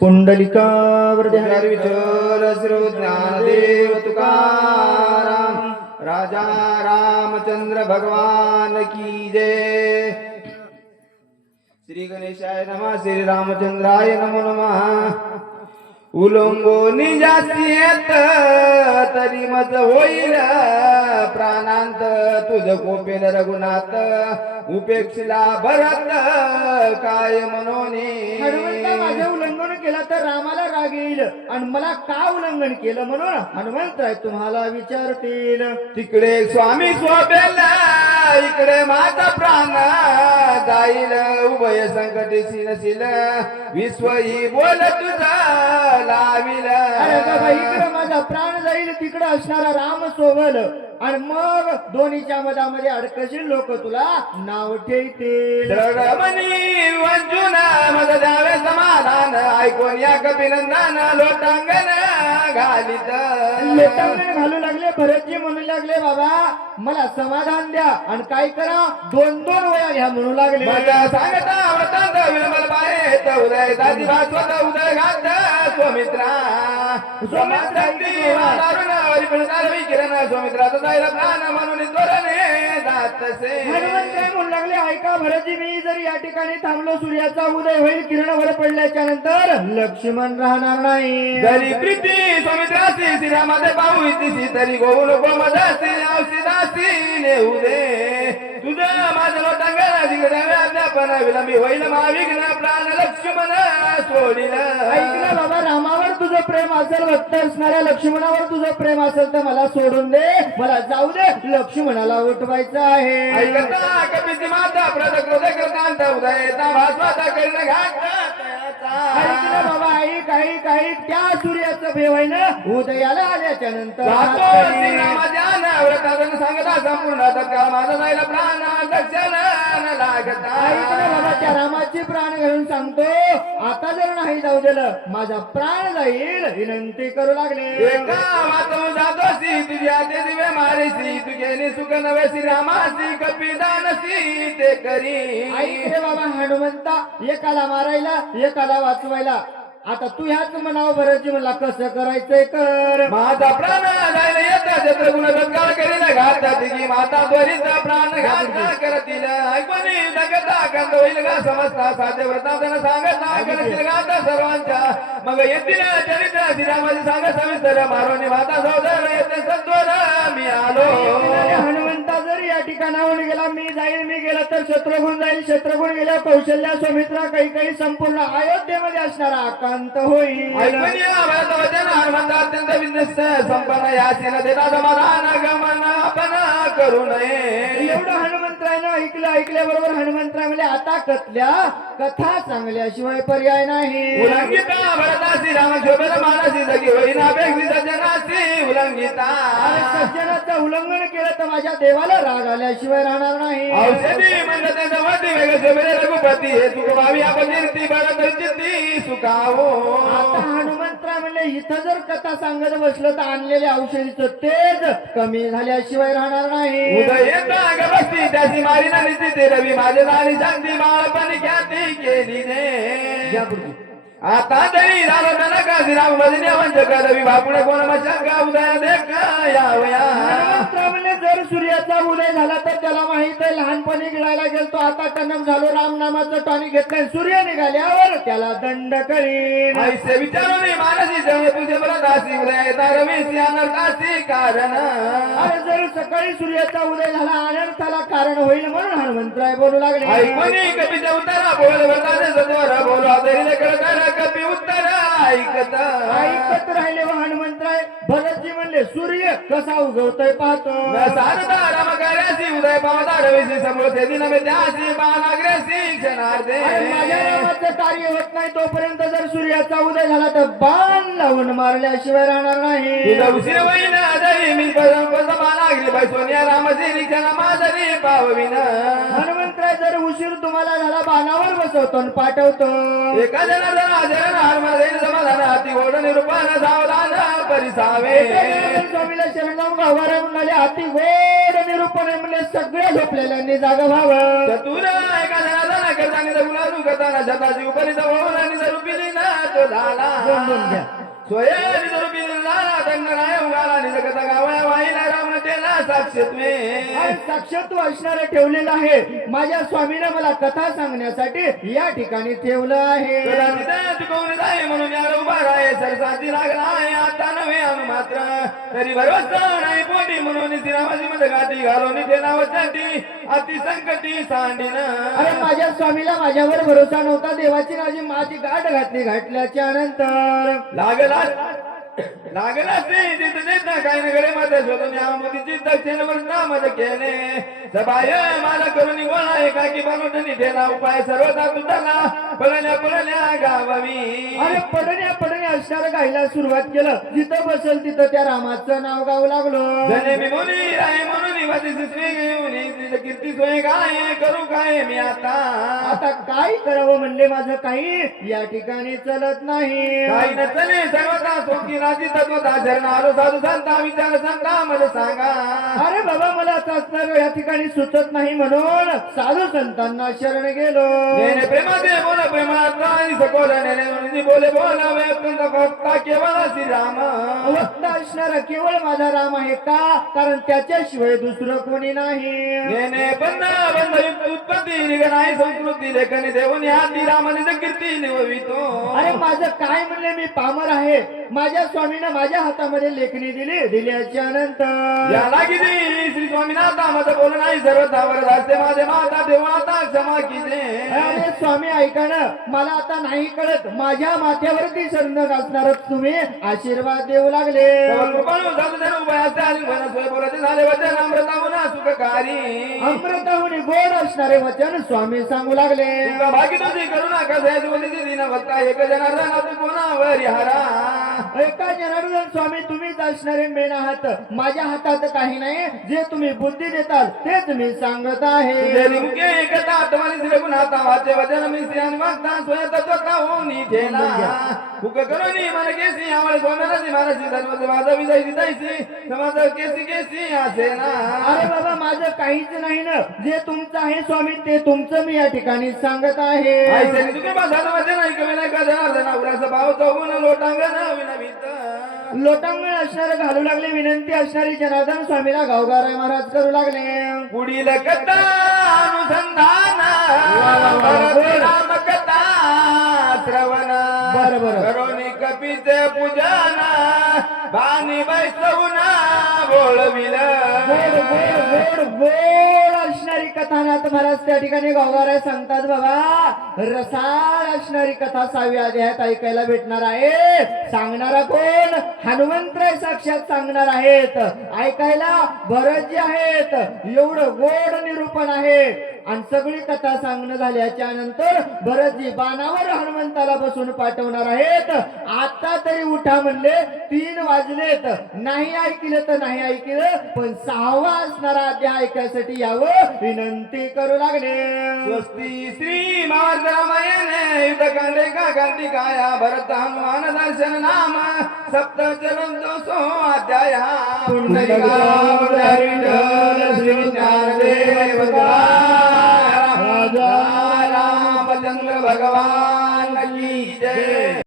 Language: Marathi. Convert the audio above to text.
पुंडलिकावरती हरी विठ्ठल श्री ज्ञानदेव तुकाराम राजा रामचंद्र भगवान की जय। श्री गणेशाय नमः श्री रामचंद्राय नमो नमः। उलंबोनी जास्ती येत तरी मज होईल प्राणांत तुझ कोपेल रघुनाथ उपेक्षिला भरत काय मनोनी। हनुमंता माझं उल्लंघन केलं तर रामाला राग येईल आणि मला का उल्लंघन केलं म्हणून हनुमंत तुम्हाला विचारतील। तिकडे स्वामी स्वबेला इकडे माझा प्राण जाईल उभय संकटीशी नशील विश्वही बोल तुझा लाविल। अरे बाबा इकडे माझा प्राण जाईल तिकडे असणारा राम सोबल आणि मग दोन्हीच्या मधामध्ये अडकशील लोक तुला नाव ठेवतील। दडमणी वंजुना मज द्यावे समाधान ऐकून या कपिनंदन लोटांगण घालीत। लोटांगण घालू लागले भरतजी म्हणू लागले बाबा मला समाधान द्या आणि काय करा दोन दोन वया घ्या म्हणू लागले। मला सांगता वृत्तांत विलंबल पायेत उदय दादी भास्वत उदय घात स्वमित्रा किरण स्वमित्राचा जायला प्राण म्हणून त्वरणे जातसे। हनुमंत म्हणू लागले ऐका भरतजी मी जर या ठिकाणी थांबलो सूर्याचा उदय होईल किरणवर पडल्याच्या नंतर लक्ष्मण राहणार नाही। जरी प्रीती स्वमित्रासी श्रीरामध्ये पाहू इतिशी तरी गोऊ नको मदासी औषधासी नेऊ दे तुझं माझं लोटांगण जिकडे अध्यापन विलंबी होईल महाविघ्न प्राण लक्ष्मण सोडील। ऐकलं बाबा रामावर तुझं प्रेम असेल भक्त असणाऱ्या लक्ष्मणावर तुझं प्रेम असेल तर मला सोडून दे मला जाऊ दे लक्ष्मणाला उठवायचं आहे। ऐकता कपिती माता प्रद क्रोध करतांत उदय भास्वाता करीन घाट। ऐकलं बाबा ऐक ऐक ऐक त्या सूर्याचं भेवाय ना उदयाला आल्याच्या नंतर व्रतातून सांगता संपूर्ण तत्काळ माझा जायला प्राण दक्षिण लागता। ऐकलं बाबा त्या रामाची प्राण घालून सांगतो आता जर नाही जाऊ दिलं माझा प्राण जाईल विनंती करू लागले। एका वाचून जातोसी तुझ्या ते दिवे मारेसी तुझे सुख नवेसी रामासी कपिदानसी ते करी। ऐकले बाबा हनुमंता एकाला मारायला एकाला वाचवायला आता तू ह्याच म्हणावं भरतजी मला कसं करायचंय कर। माझा प्राण जायला येता जत्र गुण सत्कार करील घातात की माता त्वरित प्राण घात करतील। ऐकून जगता कंद होईल का समजता साध्य व्रतांना सांगता करतील घात सर्वांच्या मग येतील चरित्र श्रीरामाची सांग सविस्तर मारोनी माता सौदर येते सत्वर मी आलो। हनुमंता जर या ठिकाणाहून गेला मी जाईल मी गेला तर शत्रुघ्न जाईल शत्रुघ्न गेला कौशल्या सौमित्रा काही संपूर्ण अयोध्येमध्ये असणारा आकांत होईल। हनुमंत अत्यंत विद्यस्त संपन्न यासीन देता समाधान गमन आपण करू नये। एवढं हनुमंतरायनं ऐकलं ऐकल्याबरोबर हनुमंतराय म्हणजे आता कथा चांगल्याशिवाय पर्याय नाही। उल्लंघिता भरतासी राम शोभेल मानसी जगी होईनापेक्षित सज्जनासी उल्लंघिता। सज्जनाचं उल्लंघन केलं तर माझ्या देवाला राग आल्याशिवाय राहणार नाही। औषधी म्हणजे त्यांच्या वरती वेगळे शोभेले रघुपती हे तुक भावी अपकीर्ती भरत चित्ती सुखावो। आता हनुमंतराय म्हणले इथं जर कथा सांगत बसलं तर आणलेल्या औषधीचं तेज कमी झाल्याशिवाय राहणार नाही। उदय येता गबसती त्याची मारी ना निती ते रवी माझे झाली शांती बाळपणी ख्याती केली ने। आता तरी झालं त्याला का श्रीराम भजने वंचक रवी बापुणे कोण मशंका उदय देख यावया। हनुमंतराय म्हणले जर सूर्याचा उदय झाला तर त्याला माहित आहे लहानपणी गिळायला गेलतो आता टणक झालो राम नामाचं टॉनिक घेतलंय सूर्य निघाल्यावर त्याला दंड करीन। ऐसे विचारून मानसी जवळ तुझे बरदासी उदय येता रवी अनर्थासी कारण। अरे जर सकाळी सूर्याचा उदय झाला अनर्थाला कारण होईल म्हणून हनुमंतराय बोलू लागले। ऐकून कपीच्या उत्तरा बोल वरदाने सत्वर बोल आदरीले कळकर कपी उत्तर ऐकत राहिले व हनुमंतराय भरतजी म्हणले सूर्य कसा उगवतोय पाहतो। सारदा राम कार्यासी उदय पावता रवीसी समोर ते दिन में त्यासी बाणाग्रेसी क्षणार्धे। माझ्या नामाचं कार्य होत नाही तोपर्यंत जर सूर्याचा उदय झाला तर बाण लावून मारल्याशिवाय राहणार नाही। तुझा उशीर होईन आदरी मी बाणाग्री बाई सोनिया रामजी निक्षणा माधरी पावविन। हनुमंतराय जर उशीर तुम्हाला झाला बाणावर बसवतो आणि पाठवतो। एका जनार्दन हनुमान देईल समाधान हाती ओढ निरूपण सावधान परिसावे। स्वामीला शरण जाऊन गावाला म्हणाले हाती गोड निरूपण निरूपण आहे म्हणले सगळ्या झोपलेल्यांनी जागा व्हावं. चतुर एका जणाला करताना गुलाबू करताना शताची उपरी जवळ आणि जर पिली ना तो झाला दोन घ्या. सोयारी जर पिली झाला त्यांना नाही उगाला आणि जगता गावया वाईला राम त्याला साक्षत्वे आणि साक्षात असणारे ठेवलेलं आहे. माझ्या स्वामीने मला कथा सांगण्यासाठी या ठिकाणी ठेवलं आहे. चुकवून जाय म्हणून यार उभा राहे सरसाती लागला आहे आता नव्हे अनु मात्र तरी भरवसा नाही पोटी म्हणून श्रीरामाची मध्ये गाठी घालून ते नावासाठी अति संकटी सांडीन. अरे माझ्या स्वामीला माझ्यावर भरोसा नव्हता. देवाची माझी माझी गाठ घातली. घातल्याच्या नंतर लागला तिथं काही नगरे मध्ये स्वतः आमुतीची दक्षिणवर नामद केले सबाय मला करून गोळा एकाकी बनवून ठेला उपाय सर्वदा तुटला पडल्या गावावी. अरे पडण्या असणारं गायला सुरुवात केलं. जिथं बसल तिथं त्या रामाचं नाव गावं लागलो. जने मी मुनी राय म्हणून घेऊन कीर्ती सोय काय करू काय मी आता काय करावं म्हणले माझं काही या ठिकाणी चलत नाही. काही नसले सर्वता सोकी राजी तत्वता शरण आलो साधू संता विचार संता मध्ये सांगा. अरे बाबा मला आता असणार या ठिकाणी सुचत नाही म्हणून साधू संतांना शरण गेलो. नेने प्रेमाचे बोल प्रेमाचा सकोल नेने बोले बोलावे अत्यंत भक्ता केवळ श्रीराम. वक्ता असणारा केवळ माझा राम आहे का? कारण त्याच्याशिवाय दुसरं कोणी नाही. नेने बंद युक्त उत्पत्ती निघणाई संस्कृती लेखनी देऊन हाती रामाने कीर्ती निववितो. अरे माझं काय म्हणले मी पामर आहे. माझ्या स्वामीनं माझ्या हातामध्ये लेखणी दिल्याच्या नंतर याला किती श्री स्वामीनाथा माझं बोल नाही सर्व धावर असते माझे माता देवाता क्षमा किती. अरे स्वामी ऐका ना मला आता नाही कळत. माझ्या माथ्यावरती शरण असणार तुम्ही आशीर्वाद देऊ लागले. अमृताहून गोड असणारे वचन स्वामी सांगू लागले. बाकी तुझी करू नका दिन भक्ता एक जनार्दन तू कोणावर हारा. एका जनार्दन स्वामी तुम्हीच असणारे मेन आहात. माझ्या हातात काही नाही. जे तुम्ही बुद्धी देताल तेच मी सांगत आहे. वचन मी श्री आणि वागता स्वयंतत्वता होऊन ठेला फुक करून मला केसी आवड स्वामी मानसी धर्म माझा विजय विदायची समाज केसी असे ना. अरे बाबा माझं काहीच नाही ना. जे तुमचं आहे स्वामी ते तुमचं मी या ठिकाणी सांगत आहे. लोटांगण असणारे घालू लागले. विनंती असणारी जनार्दन स्वामीला गावगाराय महाराज करू लागले. पुढील कथा अनुसंधान राम कथा श्रवण करोनी कपीचे पूजन बाणी बैसवना बोलविल. गोड असणारी कथा नाथ महाराज त्या ठिकाणी गावगाराय सांगतात. बाबा रसाळ असणारी कथा 6व्या अध्यायात ऐकायला भेटणार आहे. सांगणारा कोण? हनुमंतराय साक्षात सांगणार आहेत. ऐकायला बरेच जे आहेत. एवढं गोड निरूपण आहे. आणि सगळी कथा सांगणं झाल्याच्या नंतर भरतजी बाणावर हनुमंताला बसून पाठवणार आहेत. आता तरी उठा म्हणले. 3 वाजलेत. नाही ऐकलं तर नाही ऐकलं पण 6वा असणारा अध्याय ऐकायसाठी यावं विनंती करू लागले. स्वस्ती श्री महाराज रामायण युद्धकांडे का कांती काया भरत हनुमान दर्शन नाम सप्तचरण 200 अध्याय. पुंडलिका श्री ज्ञानदेव